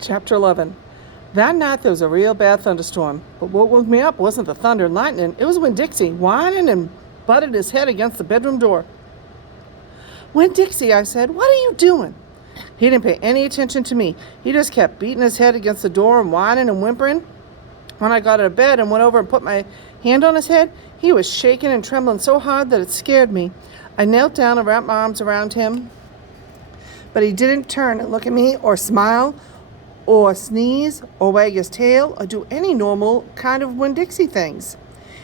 Chapter 11. That night there was a real bad thunderstorm, but what woke me up wasn't the thunder and lightning. It was Winn Dixie, whining and butted his head against the bedroom door. "Winn Dixie," I said, "what are you doing?" He didn't pay any attention to me. He just kept beating his head against the door and whining and whimpering. When I got out of bed and went over and put my hand on his head, he was shaking and trembling so hard that it scared me. I knelt down and wrapped my arms around him, but he didn't turn and look at me or smile or sneeze or wag his tail or do any normal kind of Winn Dixie things.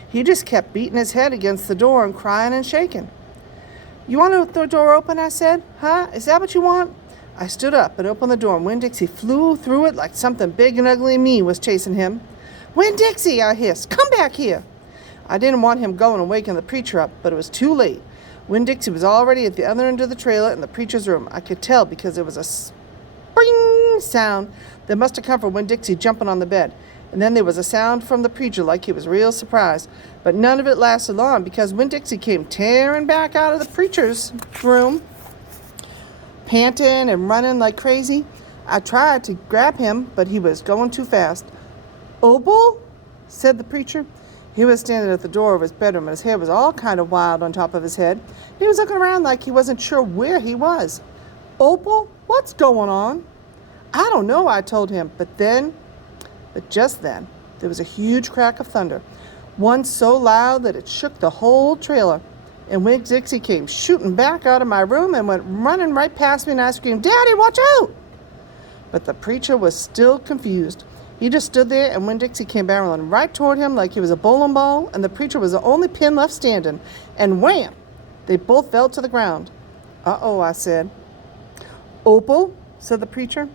He just kept beating his head against the door and crying and shaking. "You want the door open?" I said. "Huh? Is that what you want?" I stood up and opened the door, and Winn Dixie flew through it like something big and ugly and mean was chasing him. "Winn Dixie," I hissed, "come back here." I didn't want him going and waking the preacher up, but it was too late. Winn Dixie was already at the other end of the trailer in the preacher's room. I could tell because there was a spring sound that must have come from Winn Dixie jumping on the bed. And then there was a sound from the preacher like he was real surprised. But none of it lasted long because Winn Dixie came tearing back out of the preacher's room, panting and running like crazy. I tried to grab him, but he was going too fast. "Opal?" said the preacher. He was standing at the door of his bedroom, and his hair was all kind of wild on top of his head. He was looking around like he wasn't sure where he was. "Opal, what's going on?" "I don't know," I told him. But just then, there was a huge crack of thunder, one so loud that it shook the whole trailer. And Winn Dixie came shooting back out of my room and went running right past me, and I screamed, "Daddy, watch out!" But the preacher was still confused. He just stood there, and Winn Dixie came barreling right toward him like he was a bowling ball, and the preacher was the only pin left standing. And wham! They both fell to the ground. "Uh-oh," I said. "Opal?" said the preacher.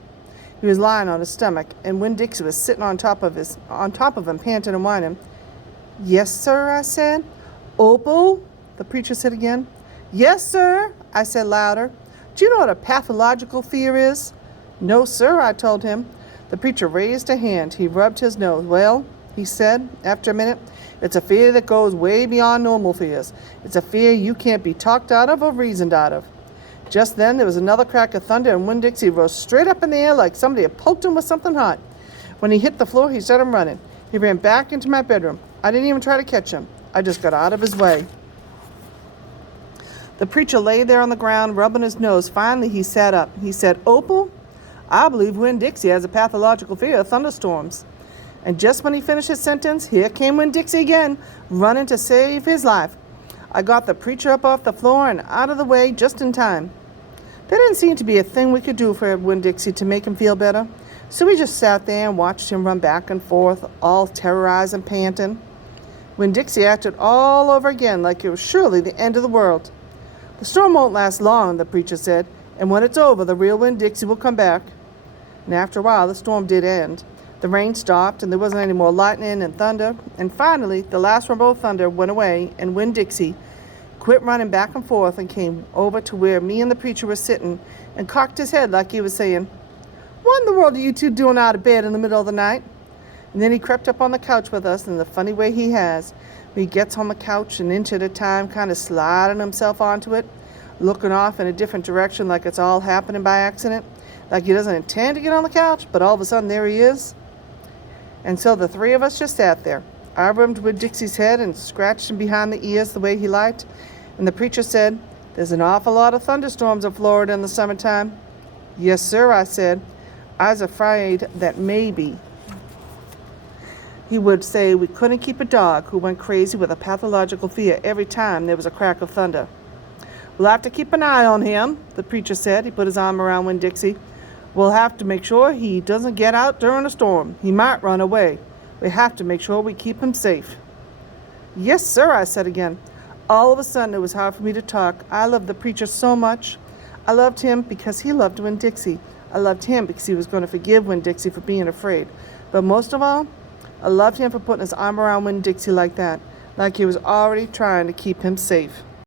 He was lying on his stomach, and Winn Dixie was sitting on top of him, panting and whining. "Yes, sir," I said. "Opal?" the preacher said again. "Yes, sir," I said louder. "Do you know what a pathological fear is?" "No, sir," I told him. The preacher raised a hand. He rubbed his nose. "Well," he said after a minute, "it's a fear that goes way beyond normal fears. It's a fear you can't be talked out of or reasoned out of." Just then there was another crack of thunder, and Winn Dixie rose straight up in the air like somebody had poked him with something hot. When he hit the floor, he started running. He ran back into my bedroom. I didn't even try to catch him. I just got out of his way. The preacher lay there on the ground, rubbing his nose. Finally, he sat up. He said, "Opal, I believe Winn Dixie has a pathological fear of thunderstorms." And just when he finished his sentence, here came Winn Dixie again, running to save his life. I got the preacher up off the floor and out of the way just in time. There didn't seem to be a thing we could do for Winn Dixie to make him feel better, so we just sat there and watched him run back and forth, all terrorized and panting. Winn Dixie acted all over again like it was surely the end of the world. "The storm won't last long," the preacher said, "and when it's over, the real Winn Dixie will come back." And after a while, the storm did end. The rain stopped, and there wasn't any more lightning and thunder. And finally, the last rumble of thunder went away, and Winn Dixie quit running back and forth and came over to where me and the preacher were sitting and cocked his head like he was saying, "What in the world are you two doing out of bed in the middle of the night?" And then he crept up on the couch with us in the funny way he has. He gets on the couch an inch at a time, kind of sliding himself onto it, looking off in a different direction like it's all happening by accident, like he doesn't intend to get on the couch, but all of a sudden there he is. And so the three of us just sat there. I rubbed Winn Dixie's head and scratched him behind the ears the way he liked. And the preacher said, "There's an awful lot of thunderstorms in Florida in the summertime." "Yes, sir," I said. I was afraid that maybe he would say we couldn't keep a dog who went crazy with a pathological fear every time there was a crack of thunder. "We'll have to keep an eye on him," the preacher said. He put his arm around Winn Dixie. "We'll have to make sure he doesn't get out during a storm. He might run away. We have to make sure we keep him safe." "Yes, sir," I said again. All of a sudden, it was hard for me to talk. I loved the preacher so much. I loved him because he loved Winn Dixie. I loved him because he was going to forgive Winn Dixie for being afraid. But most of all, I loved him for putting his arm around Winn Dixie like that, like he was already trying to keep him safe.